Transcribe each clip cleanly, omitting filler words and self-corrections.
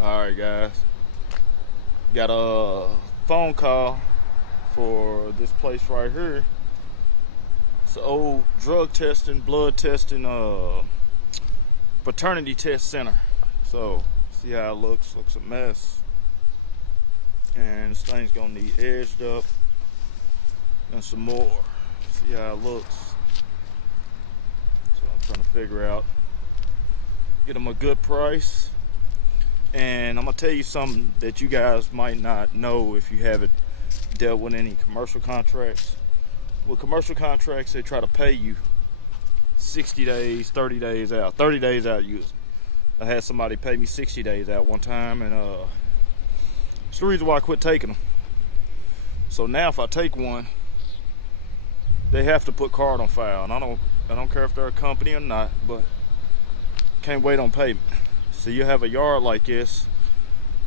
Alright guys, got a phone call for this place right here. It's an old drug testing, blood testing, paternity test center. So, see how it looks. Looks a mess. And this thing's gonna need edged up and some more. See how it looks. So I'm trying to figure out, get them a good price. And I'm gonna tell you something that you guys might not know if you haven't dealt with any commercial contracts. With commercial contracts, they try to pay you 60 days, 30 days out. 30 days out usually. I had somebody pay me 60 days out one time, and it's the reason why I quit taking them. So now if I take one, they have to put card on file, and I don't care if they're a company or not, but can't wait on payment. So you have a yard like this,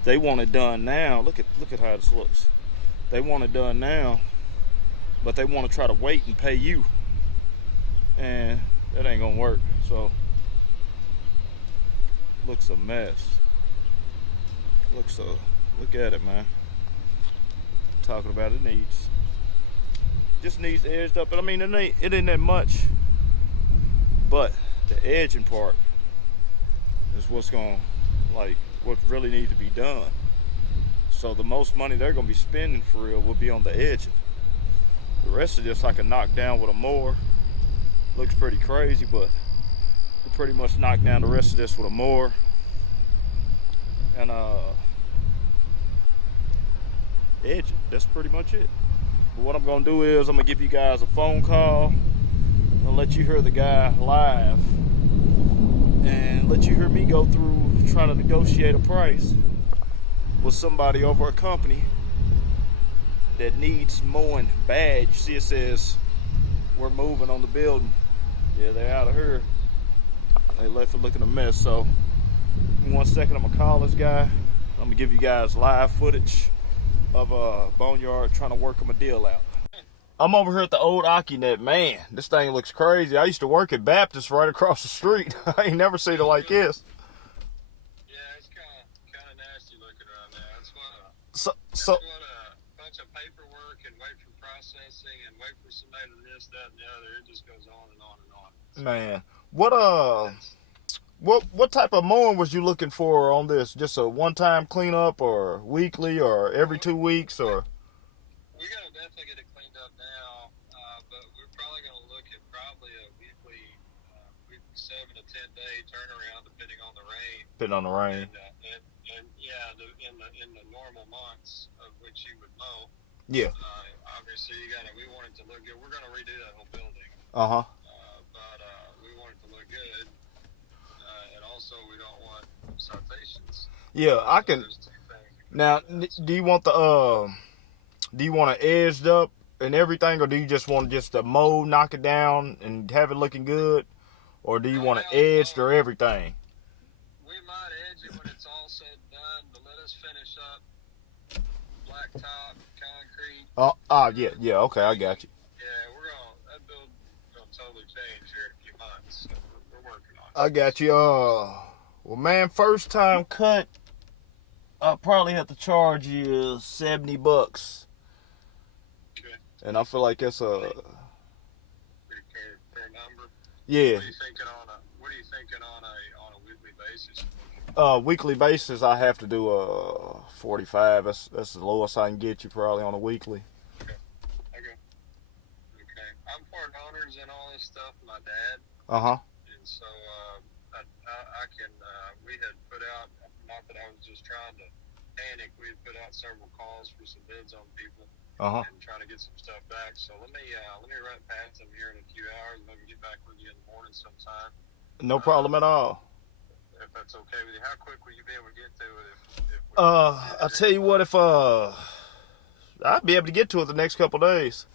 they want it done now. Look at how this looks. They want it done now, but they want to try to wait and pay you, and that ain't gonna work. So looks a mess. Look at it, man. Talking about it just needs edged up. But I mean, it ain't that much, but the edging part is what really needs to be done. So the most money they're gonna be spending for real will be on the edging. The rest is just like a knockdown with a mower. Looks pretty crazy, but you pretty much knock down the rest of this with a mower. And edge it. That's pretty much it. But what I'm gonna do is I'm gonna give you guys a phone call. I'll let you hear the guy live and let you hear me go through trying to negotiate a price with somebody over a company that needs mowing badge. See, it says we're moving on the building. Yeah, they're out of here. They left it looking a mess. So in 1 second, I'm gonna call this guy. I'm gonna give you guys live footage of a boneyard trying to work them a deal out. I'm over here at the old AccuNet. Man, this thing looks crazy. I used to work at Baptist right across the street. I ain't never seen it like this. Yeah, it's kind of nasty looking right now. It's So what a bunch of paperwork and wait for processing and wait for somebody to this, that, and the other. It just goes on and on and on. man, what type of mowing was you looking for on this? Just a one-time cleanup, or weekly, or every 2 weeks, or? We gotta definitely get it cleaned up now, but we're probably gonna look at a weekly 7 to 10 day turnaround, depending on the rain. Depending on the rain. And yeah, in the normal months of which you would mow. Yeah. Obviously, we want it to look good. We're gonna redo that whole building. Uh-huh. But we want it to look good, and also we don't want citations. Yeah, I can. Now, do you want it edged up and everything, or do you just want just the mow, knock it down, and have it looking good, or do you want it edged or everything? We might edge it when it's all said and done, but let us finish up blacktop, concrete. Yeah, okay, I got you. Yeah, that build gonna totally change here in a few months. So we're working on it. I got you. Well, man, first time cut, I'll probably have to charge you $70. Okay. And I feel like that's Pretty fair number. yeah. What are you thinking on a weekly basis? Weekly basis, I have to do 45. That's the lowest I can get you probably on a weekly. Okay. I'm part owners and all this stuff. My dad. Uh-huh. And so I can. We had put out. Not that I was just trying to panic. We had put out several calls for some bids on people. Uh-huh. And trying to get some stuff back. So let me run past them here in a few hours and maybe get back with you in the morning sometime. No problem at all. If that's okay with you. How quick will you be able to get to it? I'll tell you what, if I'll be able to get to it the next couple days.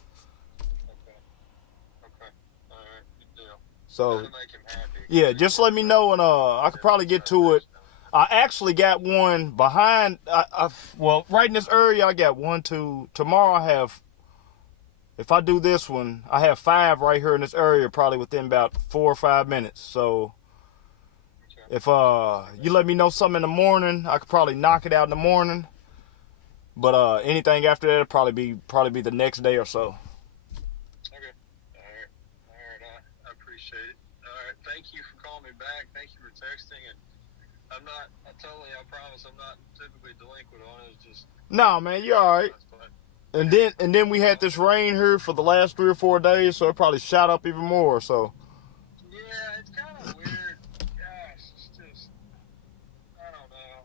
Okay. All right. Good deal. So That'll make him happy. yeah, just let me know, and I could probably get to it. I actually got one behind. Well, right in this area, I got 1, 2. Tomorrow I have. If I do this one, I have 5 right here in this area, probably within about 4 or 5 minutes. So Okay. If you let me know something in the morning, I could probably knock it out in the morning. But anything after that, it'll probably be the next day or so. Okay. All right. I appreciate it. All right. Thank you for calling me back. Thank you for texting. And I promise I'm not typically delinquent on it. It's just. Nah, man, you all right. And then we had this rain here for the last 3 or 4 days, so it probably shot up even more. So. Yeah, it's kind of weird. Gosh, it's just, I don't know.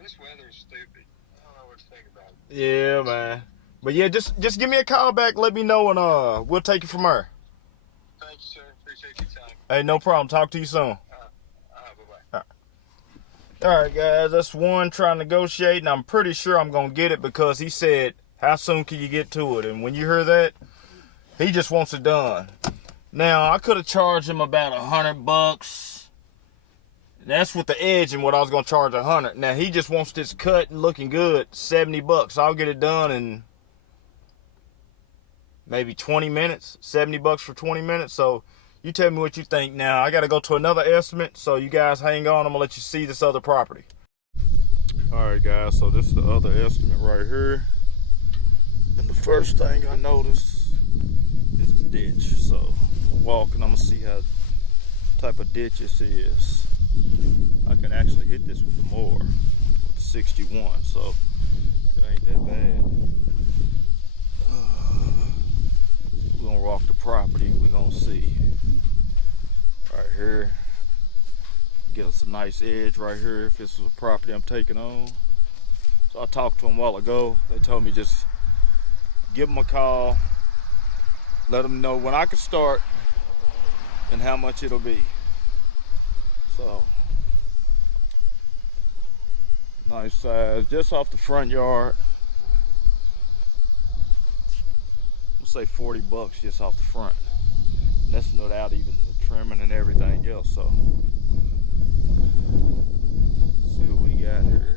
This weather's stupid. I don't know what to think about it. Yeah, man. But yeah, just give me a call back. Let me know, and we'll take it from there. Thank you, sir. Appreciate your time. Hey, no problem. Talk to you soon. Bye-bye. All right, guys. That's one trying to negotiate, and I'm pretty sure I'm gonna get it because he said, "How soon can you get to it?" And when you hear that, he just wants it done. Now I could have charged him about $100. That's with the edge and what I was gonna charge $100. Now he just wants this cut and looking good, $70. I'll get it done in maybe 20 minutes, $70 for 20 minutes. So you tell me what you think. Now I gotta go to another estimate, so you guys hang on. I'm gonna let you see this other property. All right, guys, so this is the other estimate right here. And the first thing I noticed is the ditch. So walking, I'm gonna see how type of ditch this is. I can actually hit this with the mower with the 61, so it ain't that bad. We're gonna walk the property. We're gonna see right here. Get us a nice edge right here if this was a property I'm taking on. So I talked to them a while ago. They told me just give them a call, let them know when I can start and how much it'll be. So nice size, just off the front yard. We'll say $40 just off the front. And that's without even the trimming and everything else. So let's see what we got here.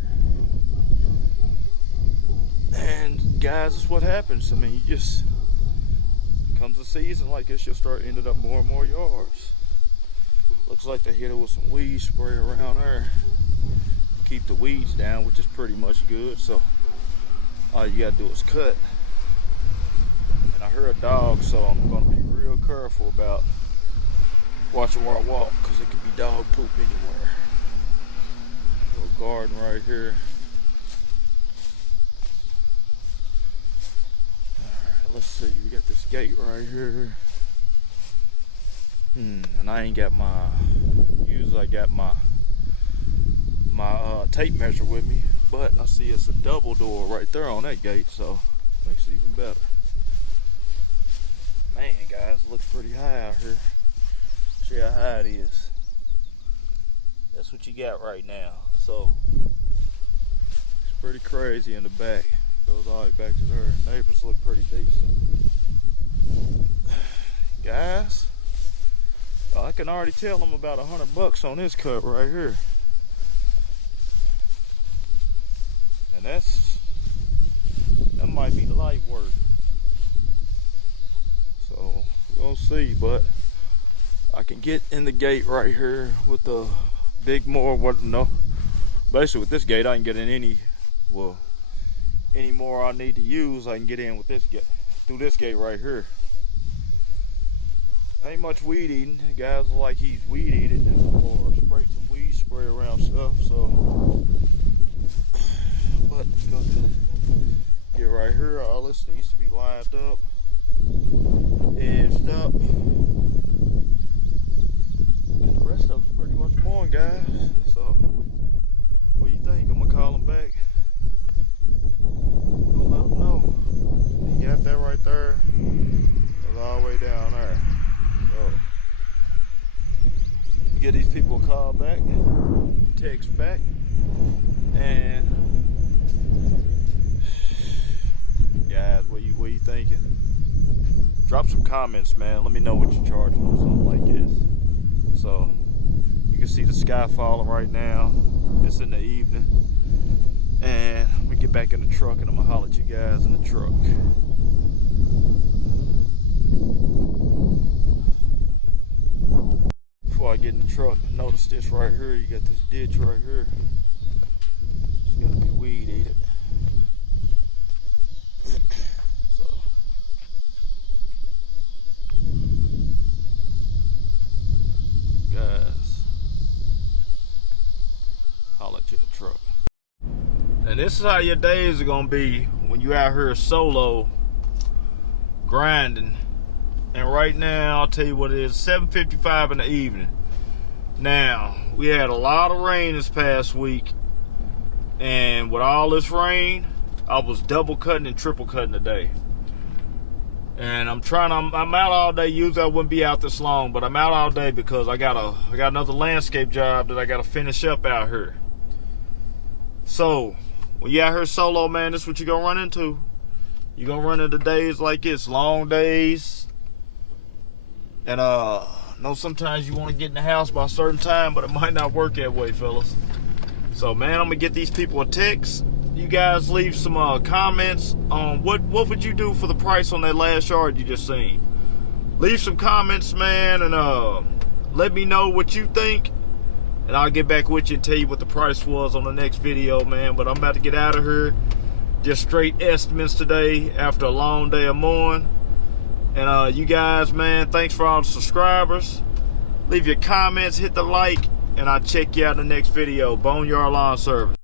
And guys, that's what happens. I mean, you just comes a season like this, you'll start ending up more and more yards. Looks like they hit it with some weed spray around there. Keep the weeds down, which is pretty much good. So all you gotta do is cut. And I heard a dog, so I'm gonna be real careful about watching where I walk, because it could be dog poop anywhere. Little garden right here. Alright, let's see. We got this gate right here. And I ain't got usually I got my tape measure with me, but I see it's a double door right there on that gate, so makes it even better. Man, guys, it looks pretty high out here. See how high it is. That's what you got right now. So it's pretty crazy in the back. Goes all the way back to there. Neighbors look pretty decent. Guys, I can already tell them about $100 on this cut right here. And that might be light work. So we'll see, but I can get in the gate right here with the big mower. Basically with this gate I can get in any more I need to use. I can get in with this gate, through this gate right here. Ain't much weed eating. Guys like he's weed eating or sprayed some weed spray around stuff. So, but gonna get right here. All this needs to be lined up, edged up, and the rest of it's pretty much mowing, guys. So, what do you think? I'm gonna call him back. I'm gonna let him know. You got that right there. Goes all the way down there. So, get these people a call back, text back, and guys, what you thinking? Drop some comments, man. Let me know what you're charging on something like this. So, you can see the sky falling right now. It's in the evening, and we get back in the truck, and I'm gonna holler at you guys in the truck. before I get in the truck, notice this right here. You got this ditch right here. It's gonna be weed eated. So guys, holler at you in the truck. And this is how your days are gonna be when you out here solo grinding. And right now, I'll tell you what it is, 7:55 in the evening. Now, we had a lot of rain this past week. And with all this rain, I was double cutting and triple cutting today. And I'm out all day. Usually I wouldn't be out this long, but I'm out all day because I got another landscape job that I got to finish up out here. So, when you out here solo, man, this is what you're going to run into. You're going to run into days like this, long days. And know sometimes you want to get in the house by a certain time, but it might not work that way, fellas. So, man, I'm going to get these people a text. You guys leave some comments on what would you do for the price on that last yard you just seen. Leave some comments, man, and let me know what you think. And I'll get back with you and tell you what the price was on the next video, man. But I'm about to get out of here. Just straight estimates today after a long day of mowing. And you guys, man, thanks for all the subscribers. Leave your comments, hit the like, and I'll check you out in the next video. Boneyard Lawn Service.